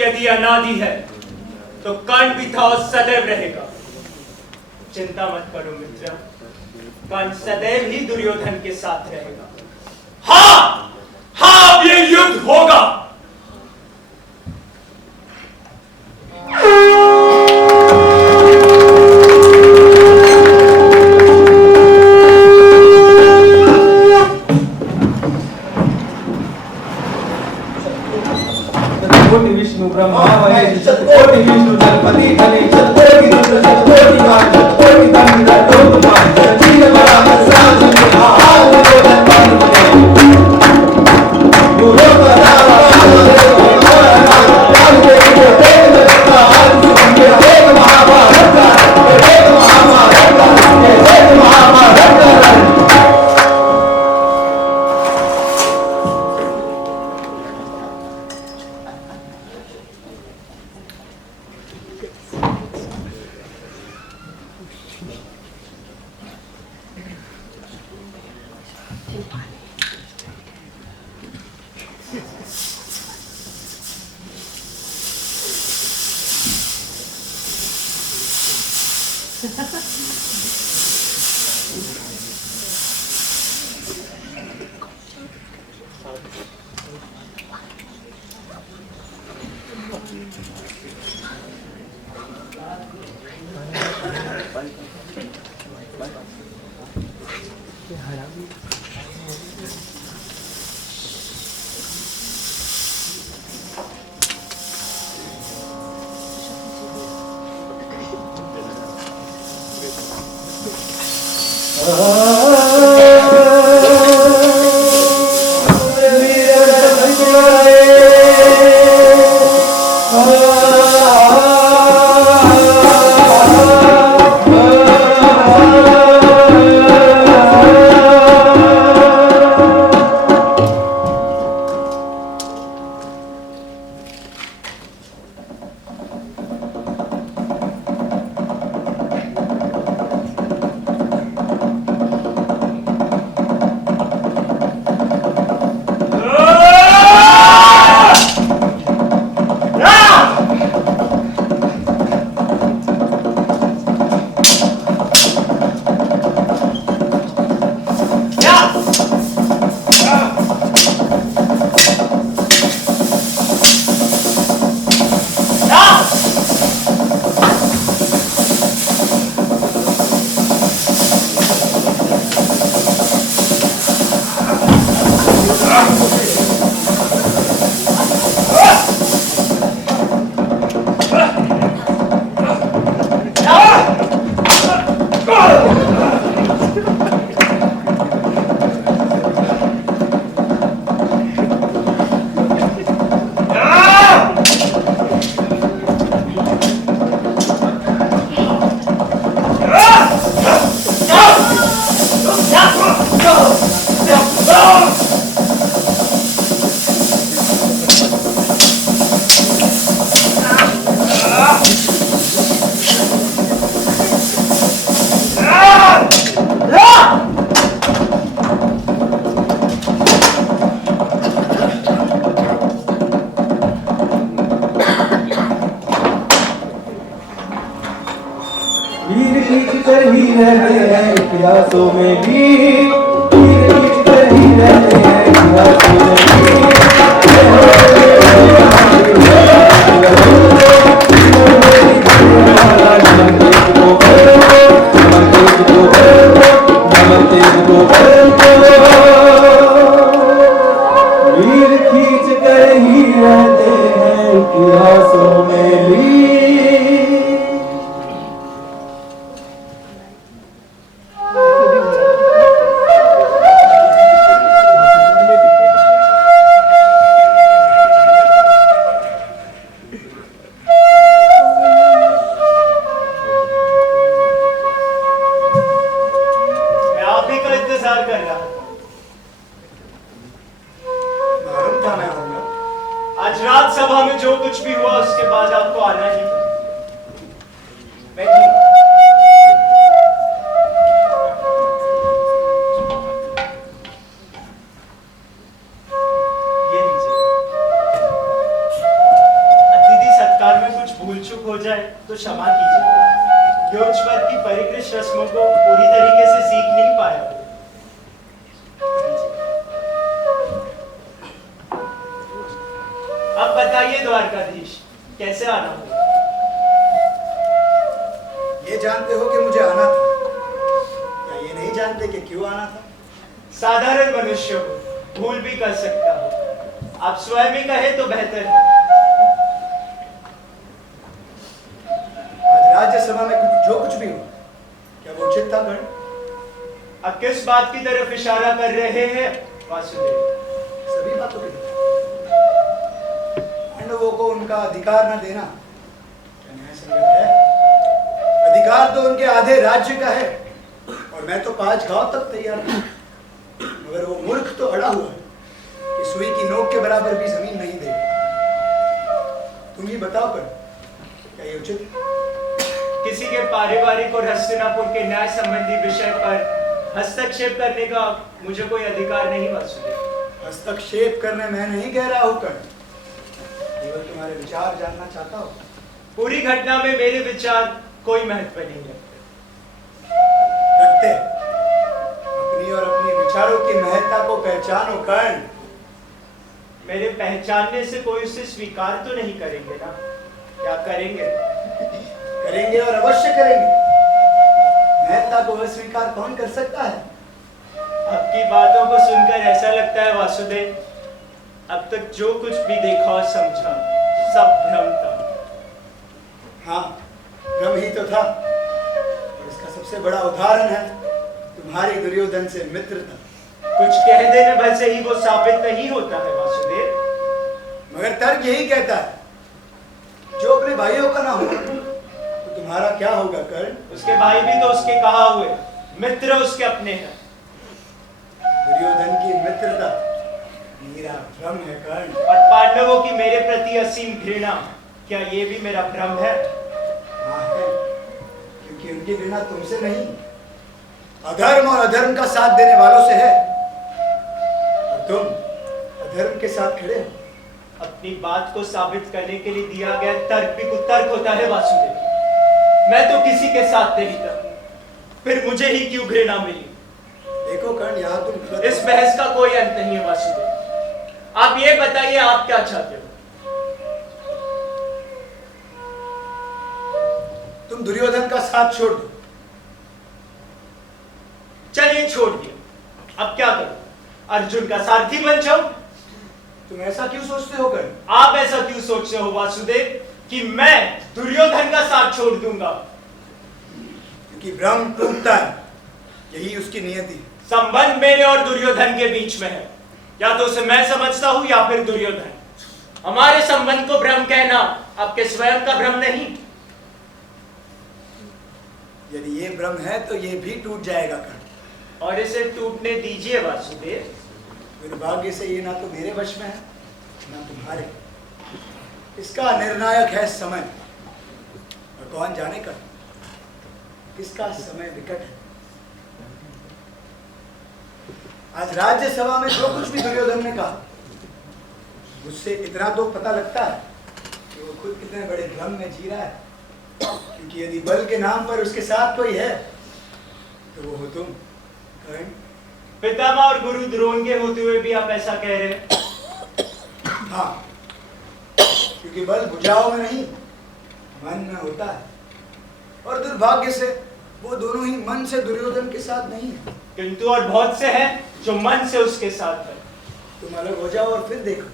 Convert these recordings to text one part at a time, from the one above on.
यदि अनादि है तो कर्ण भी था और सदैव रहेगा। चिंता मत करो मित्र, कर्ण सदैव ही दुर्योधन के साथ रहेगा। हाँ हाँ, अब ये युद्ध होगा। विष्णु ब्रह्मा महेश शतकोटि विष्णु जगपति गणेश शतकोटि रुद्र शतकोटि कांत शतकोटि ब्रह्मांड लोकपाल जगदीश बराबर साज में आहार निरोधन पान मने गुरु परावा इतिहासों में भी ही रहते हैं इतिहासों में वीर खींच कर ही रहते हैं इतिहासों में भी। आज रात सभा में जो कुछ भी हुआ उसके बाद आपको आना ही भूल चूक हो जाए तो क्षमा कीजिए। योजपद की परिकृष्ट रस्मों को पूरी तरीके से सीख नहीं पाया। अब बताइए द्वारकाधीश, कैसे आना होगा? ये जानते हो कि मुझे आना था, क्या ये नहीं जानते कि क्यों आना था? साधारण मनुष्य हो, भूल भी कर सकता हो। आप स्वयं ही कहे तो बेहतर है। आज राज्यसभा में जो कुछ भी हो, क्या वो उचित था कर्ण? अब किस बात की तरफ इशारा कर रहे हैं वासुदेव? सभी बातों की पांडवों को उनका अधिकार न देना क्या न्याय संगत है? अधिकार तो उनके आधे राज्य का है, और मैं तो 5 गांव तक तैयार हूं। मगर वो मूर्ख तो अड़ा हुआ है कि सुई की नोक के बराबर भी जमीन नहीं देगा। तुम ही बताओ कर, क्या ये उचित है? किसी के पारिवारिक और हस्तिनापुर के न्याय संबंधी विषय पर हस्तक्षेप करने का मुझे कोई अधिकार नहीं वासुदेव। हस्तक्षेप करने मैं नहीं कह रहा हूं कर्ण, केवल तुम्हारे विचार जानना चाहता हूं। पूरी घटना में मेरे विचार कोई महत्व नहीं रखते। रखते। अपनी और अपने विचारों की महत्ता को पहचानो कर्ण। मेरे पहचानने से कोई उसे स्वीकार तो नहीं करेंगे ना? क्या करेंगे? करेंगे और अवश्य करेंगे। महत्ता को अस्वीकार कौन कर सकता है? आपकी बातों को सुनकर ऐसा लगता है वासुदेव, अब तक जो कुछ भी देखा और समझा सब भ्रम था। हाँ, भ्रम ही तो था। और इसका सबसे बड़ा उदाहरण है तुम्हारे दुर्योधन से मित्रता। कुछ कह देने भर से ही वो साबित नहीं होता है वासुदेव। मगर तर्क यही कहता है, जो अपने भाइयों का ना हो तो तुम्हारा क्या होगा कर्ण? उसके भाई भी तो उसके कहा हुए, मित्र उसके अपने हैं। दुर्योधन की मित्रता मेरा भ्रम है कर्ण। और पांडवों की मेरे प्रति असीम घृणा, क्या ये भी मेरा भ्रम है? हाँ है, क्योंकि उनकी घृणा तुमसे नहीं, अधर्म और अधर्म का साथ देने वालों से है, और तुम अधर्म के साथ खड़े हो। अपनी बात को साबित करने के लिए दिया गया तर्क भी कुतर्क होता है वासुदेव। मैं तो किसी के साथ नहीं था, फिर मुझे ही क्यों घृणा मिली? देखो कर्ण, यहाँ तुम गलत इस बहस का कोई अंत नहीं है वासुदेव। आप ये बताइए, आप क्या चाहते हो? तुम दुर्योधन का साथ छोड़ दो। चलिए छोड़ दिया, अब क्या करूं? अर्जुन का सारथी बन जाऊं? तुम ऐसा क्यों सोचते हो कर्ण? आप ऐसा क्यों सोचते हो वासुदेव कि मैं दुर्योधन का साथ छोड़ दूंगा? क्योंकि भ्रम टूटता है, यही उसकी नियति है। संबंध मेरे और दुर्योधन के बीच में है, या तो उसे मैं समझता हूं या फिर दुर्योधन। हमारे संबंध को भ्रम कहना आपके स्वयं का भ्रम नहीं। यदि ये भ्रम है तो ये भी टूट जाएगा कर्ण। और इसे टूटने दीजिए वासुदेव। दुर्भाग्य से ये ना तो मेरे वश में है ना तुम्हारे। इसका निर्णायक है समय, और कौन जाने का किसका समय विकट है। आज राज्यसभा में जो कुछ भी दुर्योधन ने कहा, उससे इतना तो पता लगता है कि वो खुद कितने बड़े भ्रम में जी रहा है। क्योंकि यदि बल के नाम पर उसके साथ कोई है तो वो हो तुम कर्ण। पितामह और गुरु द्रोण के होते हुए भी आप ऐसा कह रहे हैं? हाँ, क्योंकि बल भुजाओं में नहीं मन में होता है, और दुर्भाग्य से वो दोनों ही मन से दुर्योधन के साथ नहीं है। किंतु और बहुत से हैं जो मन से उसके साथ है। तुम अलग हो जाओ और फिर देखो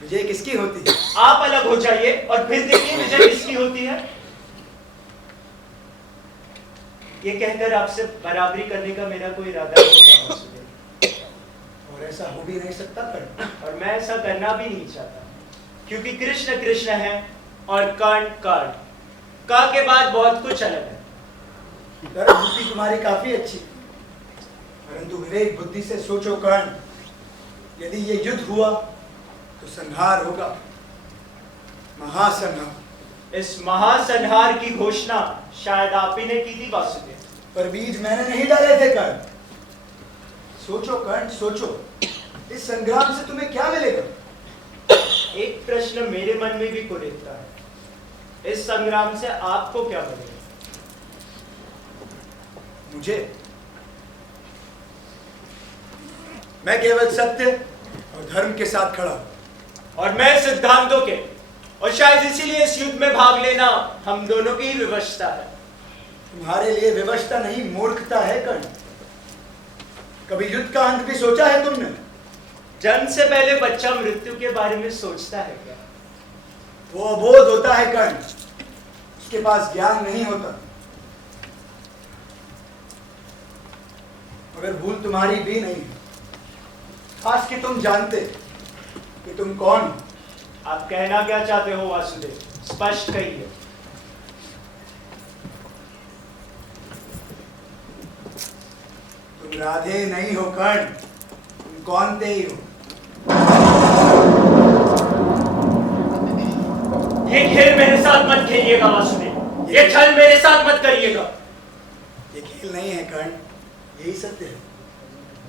विजय किसकी होती है। आप अलग हो जाइए और फिर देखिए विजय किसकी होती है। ये कहकर आपसे बराबरी करने का मेरा कोई इरादा नहीं था वासुदेव। और ऐसा हो भी नहीं सकता कर्ण। और मैं ऐसा करना भी नहीं चाहता, क्योंकि कृष्ण कृष्ण है और कर्ण कर्ण। का के बाद बहुत कुछ अलग है। कर्म बुद्धि तुम्हारी काफी अच्छी, परंतु विवेक बुद्धि से सोचो कर्ण, यदि ये युद्ध हुआ तो संहार होगा, महासंहार। इस महासंहार की घोषणा शायद आप ही ने की थी वासुदेव। पर बीज मैंने नहीं डाले थे कर्ण। सोचो कर्ण, सोचो, इस संग्राम से तुम्हें क्या मिलेगा? एक प्रश्न मेरे मन में भी कुरेदता है। इस संग्राम से आपको क्या मिलेगा? मुझे, मैं केवल सत्य और धर्म के साथ खड़ा हूं। और मैं सिद्धांतों के, और शायद इसीलिए इस युद्ध में भाग लेना हम दोनों की ही विवशता है। तुम्हारे लिए विवशता नहीं, मूर्खता है कर्ण। कभी युद्ध का अंत भी सोचा है तुमने? जन्म से पहले बच्चा मृत्यु के बारे में सोचता है क्या? वो अबोध होता है कर्ण, उसके पास ज्ञान नहीं होता। मगर भूल तुम्हारी भी नहीं है, खास कि तुम जानते कि तुम कौन हो। आप कहना क्या चाहते हो वासुदेव? स्पष्ट कहिए। तुम राधे नहीं हो कर्ण, तुम कौनते ही हो। ये खेल मेरे साथ मत खेलिएगा वासुदेव, ये छल मेरे साथ मत करिएगा। ये खेल नहीं है कर्ण, यही सत्य है।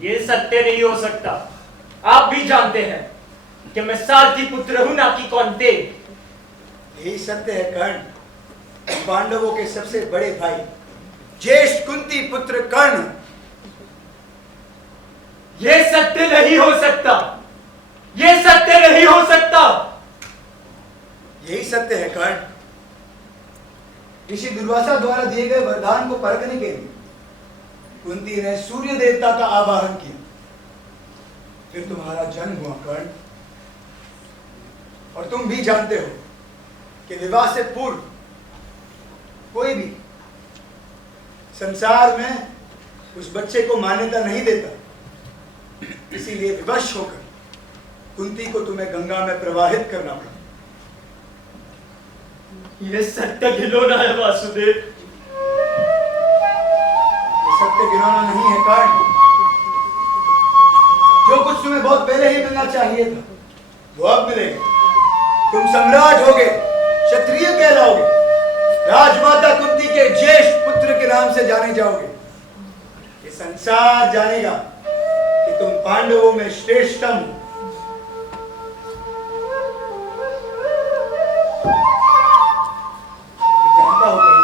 ये सत्य नहीं हो सकता। आप भी जानते हैं कि मैं सारथी पुत्र हूं, ना कि कौनते। यही सत्य है कर्ण। पांडवों के सबसे बड़े भाई ज्येष्ठ कुंती पुत्र कर्ण। ये सत्य नहीं हो सकता, ये सत्य नहीं हो सकता। यही सत्य है कर्ण। ऋषि दुर्वासा द्वारा दिए गए वरदान को परखने के लिए कुंती ने सूर्य देवता का आवाहन किया, फिर तुम्हारा जन्म हुआ कर्ण। और तुम भी जानते हो कि विवाह से पूर्व कोई भी संसार में उस बच्चे को मान्यता नहीं देता। इसीलिए विवश होकर कुंती को तुम्हें गंगा में प्रवाहित करना पड़ा। ये सत्य घिनौना है वासुदेव। ये सत्य गिनौना नहीं है कर्ण। जो कुछ तुम्हें बहुत पहले ही मिलना चाहिए था वो अब मिलेगा। तुम सम्राट होगे, क्षत्रिय कहलाओगे, राजमाता कुंती के ज्येष्ठ पुत्र के नाम से जाने जाओगे। ये संसार जानेगा कि तुम पांडवों में श्रेष्ठतम हो। जानता हो कर्ण,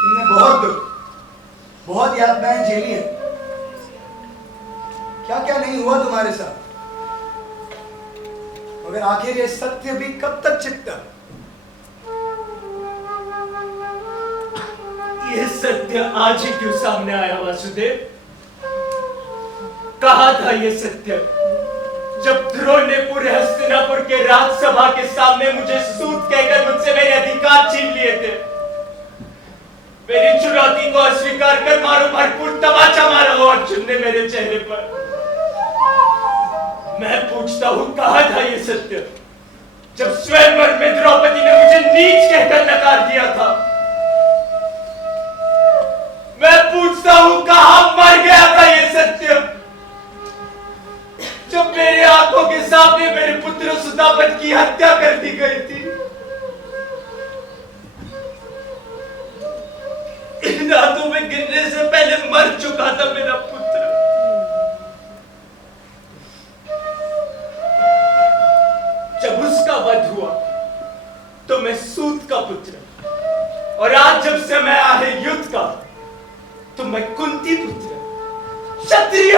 तुमने बहुत दुख, बहुत यातनाएं झेली है। क्या क्या नहीं हुआ तुम्हारे साथ, मगर आखिर ये सत्य भी कब तक छिपता? ये सत्य आज ही क्यों सामने आया वासुदेव? कहा था ये सत्य जब द्रोण ने पूरे हस्तिनापुर के राजसभा के सामने मुझे सूत कहकर मुझसे मेरे अधिकार छीन लिए थे। मेरी चुनौती को अस्वीकार कर मारो भरपूर तमाचा मारा हो अर्जुन ने मेरे चेहरे पर। मैं पूछता हूं कहा था ये सत्य जब स्वयंवर में द्रौपदी ने मुझे नीच कहकर नकार दिया था। मैं पूछता हूं कहां मर गया था ये सत्य जब मेरे आंखों के सामने मेरे पुत्र सुदापन की हत्या कर दी गई थी। इन हाथों में गिरने से पहले मर चुका था मेरा पुत्र। जब उसका वध हुआ तो मैं सूत का पुत्र, और आज जब समय आया है युद्ध का तो मैं कुंती पुत्र, क्षत्रिय।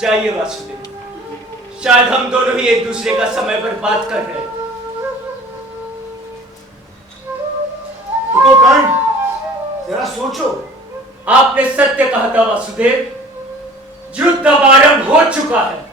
जाइए वासुदेव, शायद हम दोनों ही एक दूसरे का समय बर्बाद कर रहे हैं। तो कर्ण, जरा सोचो। आपने सत्य कहा था वासुदेव, युद्ध अब आरंभ हो चुका है।